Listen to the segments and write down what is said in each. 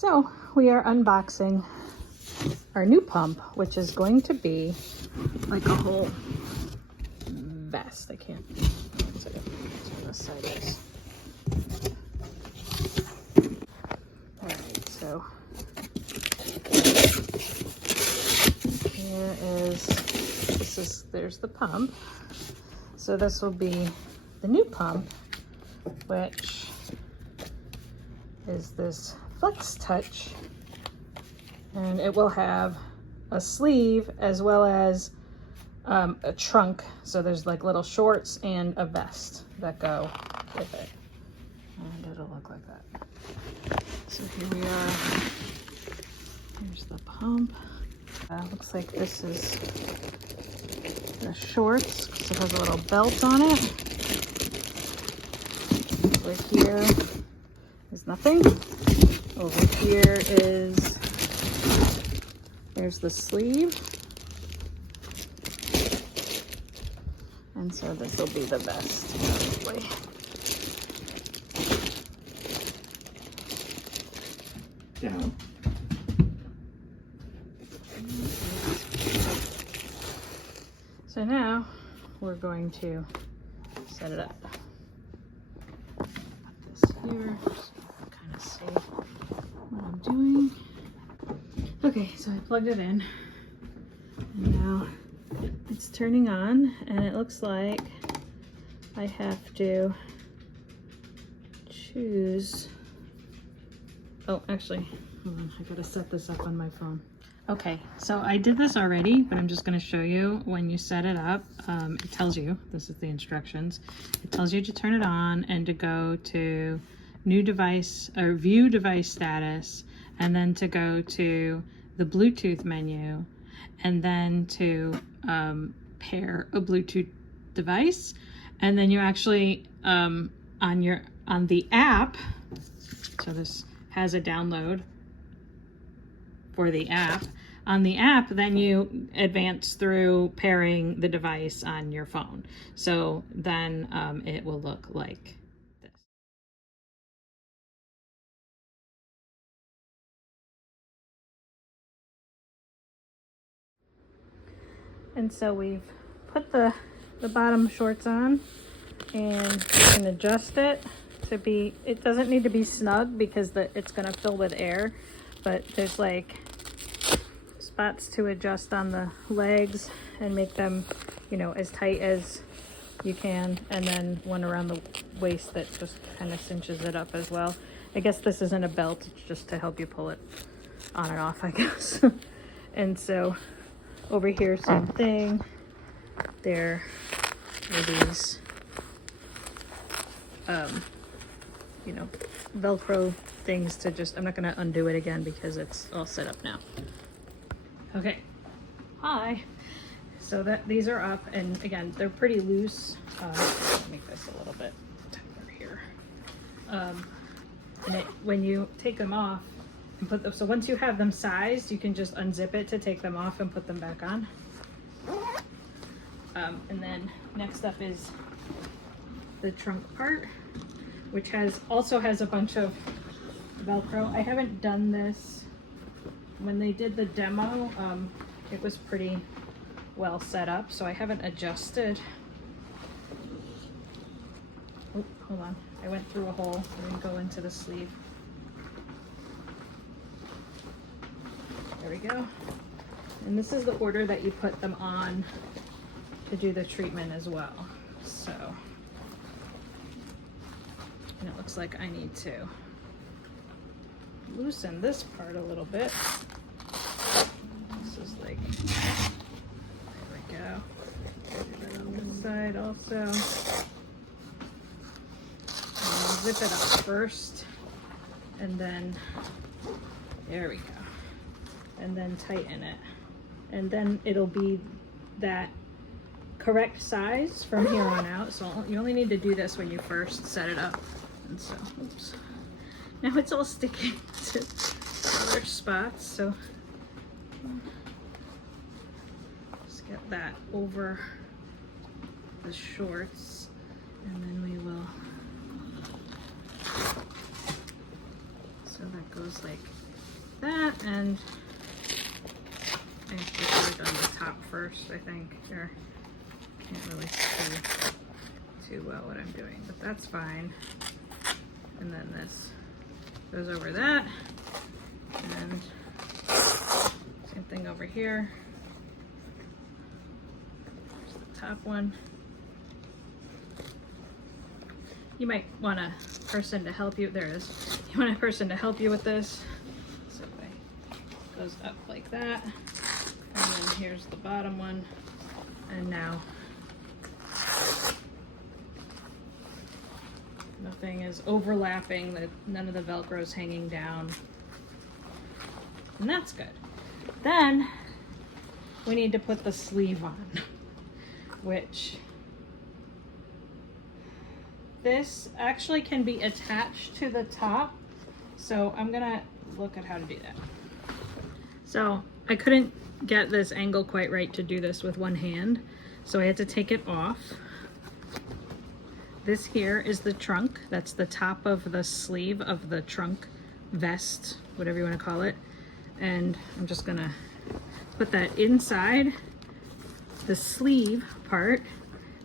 So we are unboxing our new pump, which is going to be like a whole vest. I can't. One second. That's where this side is. All right, so here is, there's the pump. So this will be the new pump, which is this Flexitouch, and it will have a sleeve as well as a trunk. So there's like little shorts and a vest that go with it, and it'll look like that. So here we are. Here's the pump. Looks like this is the shorts because it has a little belt on it. Over here is nothing. Over here is, there's the sleeve. And so this will be the vest, probably. Down. So now we're going to set it up. Put this here, just kind of see what I'm doing. Okay, so I plugged it in, and now it's turning on, and it looks like I have to choose. Oh, actually, hold on, I gotta set this up on my phone. Okay, so I did this already, but I'm just going to show you when you set it up. It tells you, this is the instructions, it tells you to turn it on and to go to new device or view device status, and then to go to the Bluetooth menu, and then to pair a Bluetooth device. And then you actually on the app, so this has a download for the app. On the app, then you advance through pairing the device on your phone. So then it will look like this. And so we've put the bottom shorts on, and you can adjust it to be, it doesn't need to be snug because it's going to fill with air, but there's like spots to adjust on the legs and make them, you know, as tight as you can, and then one around the waist that just kind of cinches it up as well. I guess this isn't a belt, it's just to help you pull it on and off, I guess. And so over here, same thing. There are these you know, Velcro things to just, I'm not going to undo it again because it's all set up now. Okay, hi. So that these are up, and again, they're pretty loose. Make this a little bit tighter here. And when you take them off and put them, so once you have them sized, you can just unzip it to take them off and put them back on. And then next up is the trunk part, which also has a bunch of Velcro. I haven't done this. When they did the demo, it was pretty well set up, so I haven't adjusted. Oh, hold on. I went through a hole. I didn't go into the sleeve. There we go. And this is the order that you put them on to do the treatment as well. So, and it looks like I need to loosen this part a little bit. This is like, there we go. Do that on this side also. And zip it up first, and then, there we go. And then tighten it. And then it'll be that correct size from here on out. So you only need to do this when you first set it up. And so, oops. Now it's all sticking to other spots, so just get that over the shorts, and then we will, so that goes like that, and I should have done the top first, I think. Here, can't really see too well what I'm doing, but that's fine. And then this goes over that, and same thing over here. There's the top one. You might want a person to help you. There it is. You want a person to help you with this. So it goes up like that. And then here's the bottom one. And now nothing is overlapping, none of the Velcro is hanging down. And that's good. Then we need to put the sleeve on, which this actually can be attached to the top. So I'm gonna look at how to do that. So I couldn't get this angle quite right to do this with one hand, so I had to take it off. This here is the trunk. That's the top of the sleeve of the trunk vest, whatever you want to call it. And I'm just gonna put that inside the sleeve part,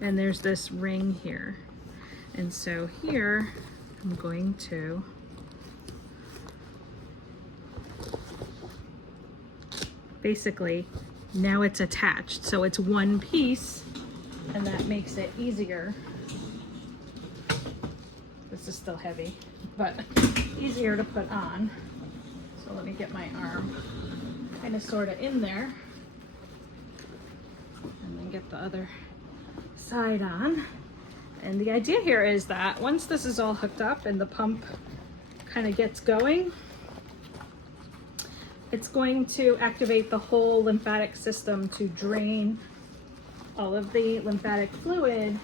and there's this ring here. And so here I'm going to basically, now it's attached, so it's one piece, and that makes it easier. This is still heavy, but easier to put on. So let me get my arm kind of sort of in there, and then get the other side on. And the idea here is that once this is all hooked up and the pump kind of gets going, it's going to activate the whole lymphatic system to drain all of the lymphatic fluid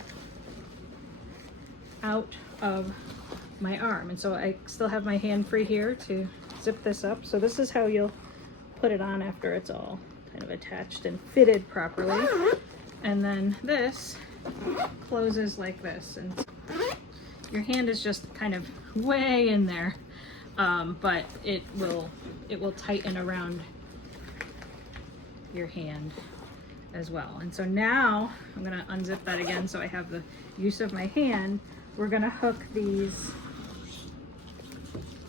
out of my arm. And so I still have my hand free here to zip this up. So this is how you'll put it on after it's all kind of attached and fitted properly. And then this closes like this, and your hand is just kind of way in there, but it will tighten around your hand as well. And so now I'm going to unzip that again so I have the use of my hand. We're going to hook these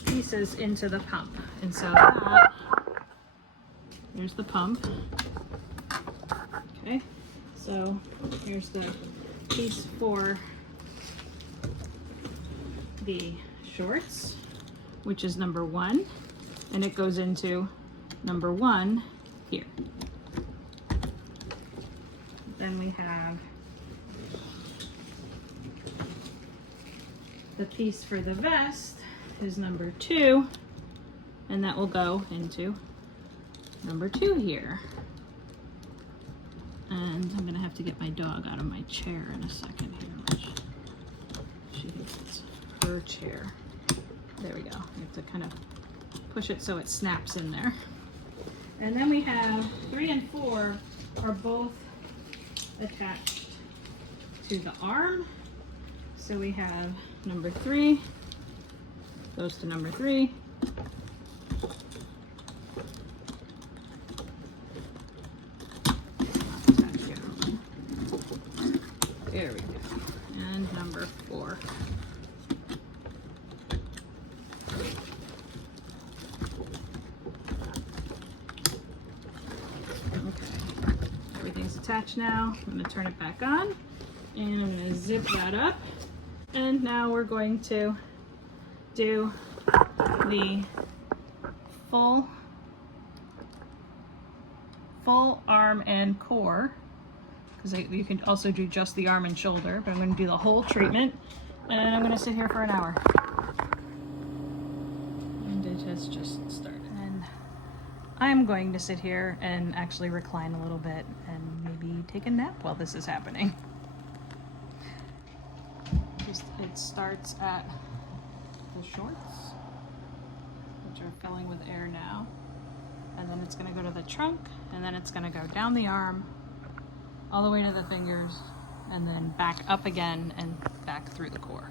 pieces into the pump, and so here's the pump. Okay, so here's the piece for the shorts, which is number 1, and it goes into number 1 here. Then we have the piece for the vest is number 2, and that will go into number 2 here. And I'm gonna have to get my dog out of my chair in a second here, which she thinks it's her chair. There we go. I have to kind of push it so it snaps in there. And then we have 3 and 4 are both attached to the arm. So we have number 3 goes to number 3. There we go. And number 4. Okay. Everything's attached now. I'm going to turn it back on, and I'm going to zip that up. And now we're going to do the full arm and core, because you can also do just the arm and shoulder, but I'm going to do the whole treatment, and I'm going to sit here for an hour. And it has just started. And I'm going to sit here and actually recline a little bit and maybe take a nap while this is happening. It starts at the shorts, which are filling with air now, and then it's going to go to the trunk, and then it's going to go down the arm all the way to the fingers, and then back up again and back through the core.